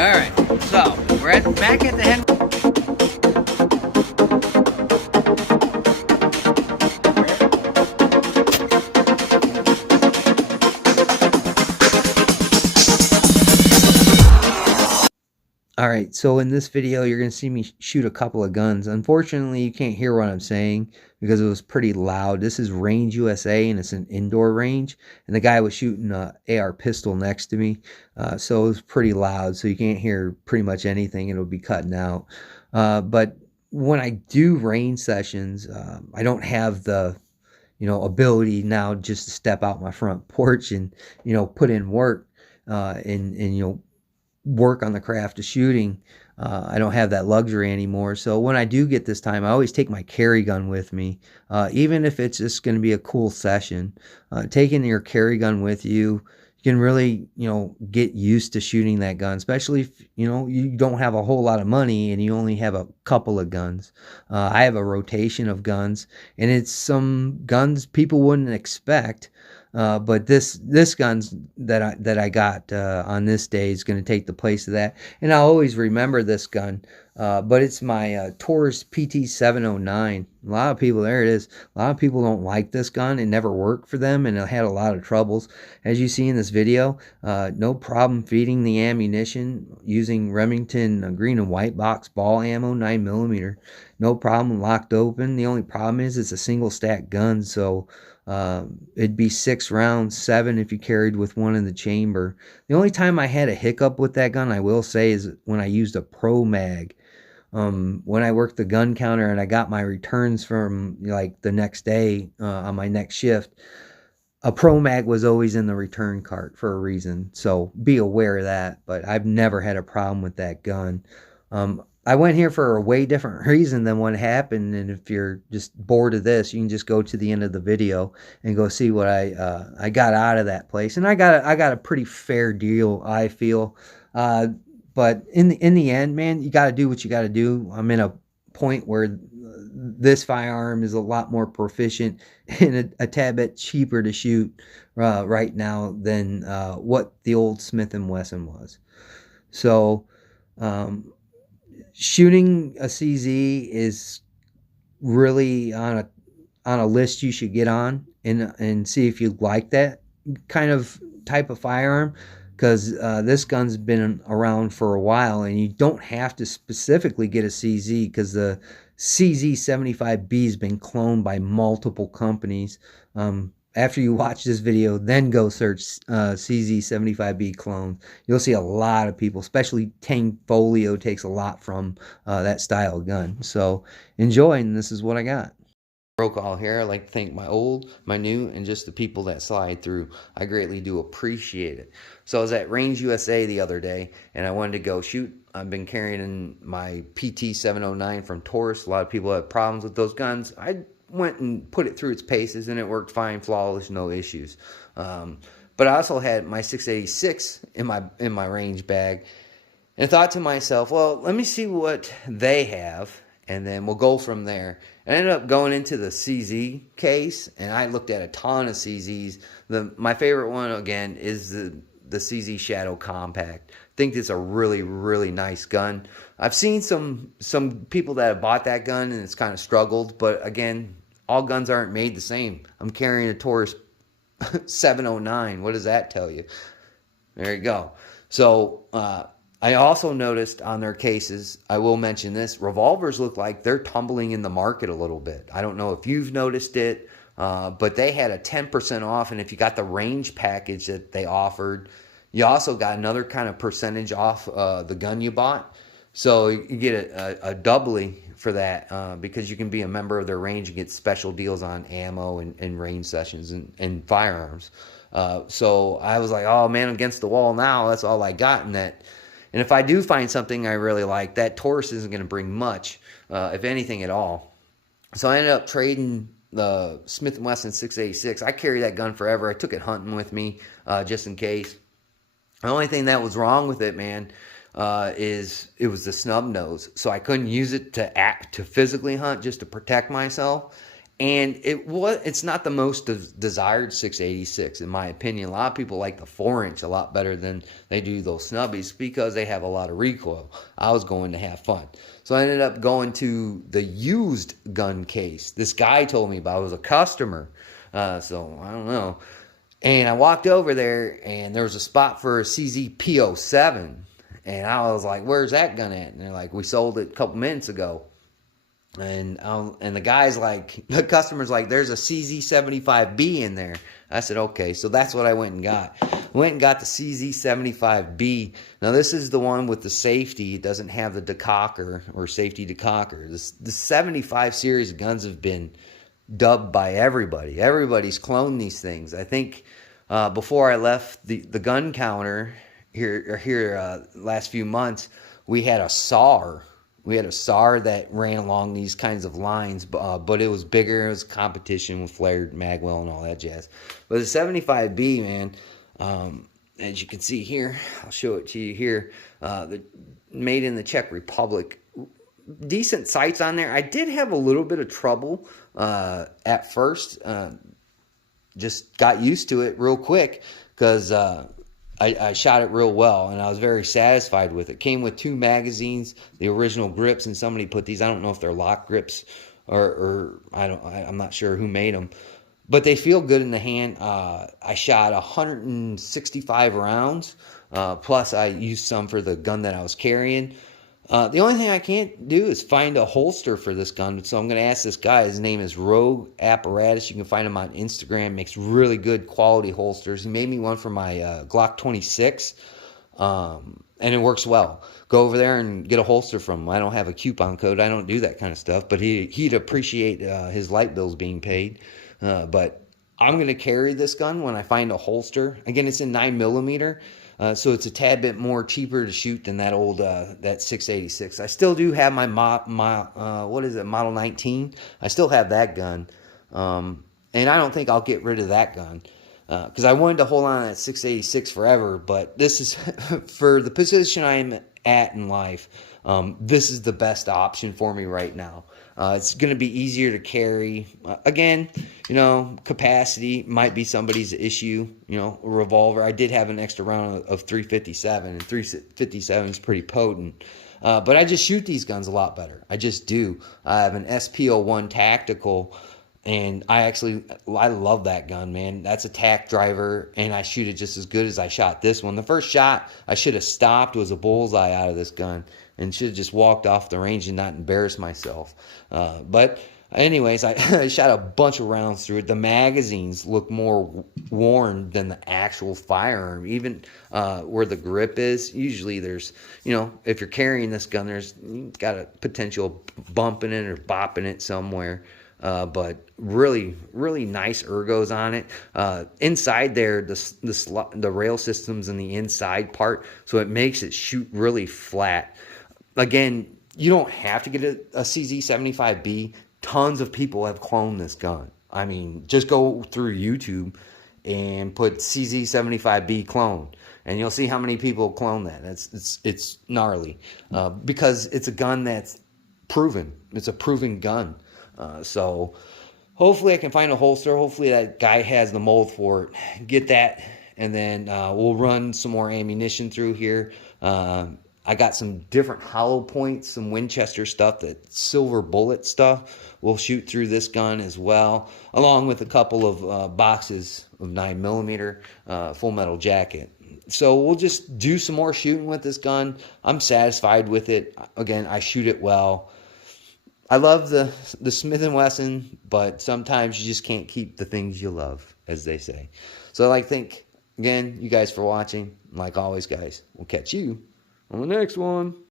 Alright, so we're back at the head. Alright, so in this video you're going to see me shoot a couple of guns. Unfortunately, you can't hear what I'm saying because it was pretty loud. This is Range USA and it's an indoor range. And the guy was shooting an AR pistol next to me. So it was pretty loud, so you can't hear pretty much anything. It'll be cutting out. But when I do range sessions, I don't have the ability now just to step out my front porch and, put in work and work on the craft of shooting. I don't have that luxury anymore. So when I do get this time, I always take my carry gun with me, even if it's just going to be a cool session. Taking your carry gun with you, you can really, get used to shooting that gun, especially if, you don't have a whole lot of money and you only have a couple of guns. I have a rotation of guns, and it's some guns people wouldn't expect. But this guns that I got on this day is going to take the place of that, and I'll always remember this gun. But it's my Taurus PT709. A lot of people, there it is. A lot of people don't like this gun. It never worked for them, and it had a lot of troubles. As you see in this video, no problem feeding the ammunition using Remington green and white box ball ammo, 9mm. No problem, locked open. The only problem is it's a single stack gun, so it'd be 6 rounds, 7 if you carried with one in the chamber. The only time I had a hiccup with that gun, I will say, is when I used a Pro Mag. When I worked the gun counter and I got my returns from like the next day on my next shift, a Pro Mag was always in the return cart for a reason. So be aware of that. But I've never had a problem with that gun. I went here for a way different reason than what happened, and if you're just bored of this, you can just go to the end of the video and go see what I got out of that place. And I got a pretty fair deal, I feel. But in the end, man, you got to do what you got to do. I'm in a point where this firearm is a lot more proficient and a tad bit cheaper to shoot right now than what the old Smith & Wesson was. So shooting a CZ is really on a list you should get on and see if you like that kind of type of firearm, because this gun's been around for a while, and you don't have to specifically get a CZ, because the CZ75B has been cloned by multiple companies. After you watch this video, then go search CZ75B clones. You'll see a lot of people, especially Tanfolio takes a lot from that style of gun. So enjoy, and this is what I got. Brokaw here. I'd like to thank my old, my new, and just the people that slide through. I greatly do appreciate it. So I was at Range USA the other day, and I wanted to go shoot. I've been carrying my PT709 from Taurus. A lot of people have problems with those guns. I went and put it through its paces, and it worked fine, flawless, no issues. But I also had my 686 in my range bag, and I thought to myself, well, let me see what they have, and then we'll go from there. I ended up going into the CZ case, and I looked at a ton of CZs. My favorite one, again, is the CZ Shadow Compact. I think it's a really, really nice gun. I've seen some people that have bought that gun, and it's kind of struggled, but again, all guns aren't made the same. I'm carrying a Taurus 709. What does that tell you? There you go. So I also noticed on their cases, I will mention this, revolvers look like they're tumbling in the market a little bit. I don't know if you've noticed it, but they had a 10% off, and if you got the range package that they offered, you also got another kind of percentage off the gun you bought. So you get a doubly for that because you can be a member of their range and get special deals on ammo and range sessions and firearms. So I was like, oh man, I'm against the wall now. That's all I got in that. And if I do find something I really like, that Taurus isn't going to bring much, if anything at all. So I ended up trading the Smith & Wesson 686. I carry that gun forever. I took it hunting with me just in case. The only thing that was wrong with it, man, is it was the snub nose. So I couldn't use it to physically hunt, just to protect myself. And it's not the most desired 686 in my opinion. A lot of people like the 4-inch a lot better than they do those snubbies because they have a lot of recoil. I was going to have fun, so I ended up going to the used gun case. This guy told me about it. Was a customer, so I don't know. And I walked over there, and there was a spot for a CZ P07, and I was like, "Where's that gun at?" And they're like, "We sold it a couple minutes ago." And the guy's like, the customer's like, "There's a CZ75B in there." I said, "Okay." So that's what I went and got. Went and got the CZ75B. Now this is the one with the safety. It doesn't have the decocker or safety decocker. The 75 series guns have been dubbed by everybody. Everybody's cloned these things. I think before I left the gun counter here last few months, we had a SAR. We had a SAR that ran along these kinds of lines, but it was bigger. It was competition with flared magwell and all that jazz. But the 75B, man, as you can see here, I'll show it to you here. Made in the Czech Republic. Decent sights on there. I did have a little bit of trouble at first. Just got used to it real quick because I shot it real well, and I was very satisfied with it. Came with 2 magazines, the original grips, and somebody put these. I don't know if they're lock grips or I'm not sure who made them, but they feel good in the hand. I shot 165 rounds, plus I used some for the gun that I was carrying. The only thing I can't do is find a holster for this gun, so I'm going to ask this guy. His name is Rogue Apparatus. You can find him on Instagram. Makes really good quality holsters. He made me one for my Glock 26, and it works well. Go over there and get a holster from him. I don't have a coupon code. I don't do that kind of stuff, but he'd appreciate his light bills being paid. But I'm going to carry this gun when I find a holster. Again, it's in 9mm. So it's a tad bit more cheaper to shoot than that old that 686. I still do have my what is it, Model 19. I still have that gun, and I don't think I'll get rid of that gun because I wanted to hold on to that 686 forever. But this is for the position I'm at in life. This is the best option for me right now. It's going to be easier to carry. Again, capacity might be somebody's issue. A revolver. I did have an extra round of 357, and 357 is pretty potent. But I just shoot these guns a lot better. I just do. I have an SP01 Tactical, and I love that gun, man. That's a tack driver, and I shoot it just as good as I shot this one. The first shot I should have stopped was a bullseye out of this gun, and should have just walked off the range and not embarrassed myself. But anyways, I shot a bunch of rounds through it. The magazines look more worn than the actual firearm. Even where the grip is, usually there's, if you're carrying this gun, you got a potential bump in it or bopping it somewhere. But really, really nice ergos on it. Inside there, the rail system's in the inside part, so it makes it shoot really flat. Again, you don't have to get a CZ75B. Tons of people have cloned this gun. I mean, just go through YouTube and put CZ75B clone, and you'll see how many people clone that. It's gnarly because it's a gun that's proven. It's a proven gun. So hopefully I can find a holster. Hopefully that guy has the mold for it. Get that, and then we'll run some more ammunition through here. I got some different hollow points, some Winchester stuff, that silver bullet stuff. We'll shoot through this gun as well, along with a couple of boxes of 9mm full metal jacket. So we'll just do some more shooting with this gun. I'm satisfied with it. Again, I shoot it well. I love the Smith & Wesson, but sometimes you just can't keep the things you love, as they say. So I'd like to thank, again, you guys for watching. Like always, guys, we'll catch you on the next one.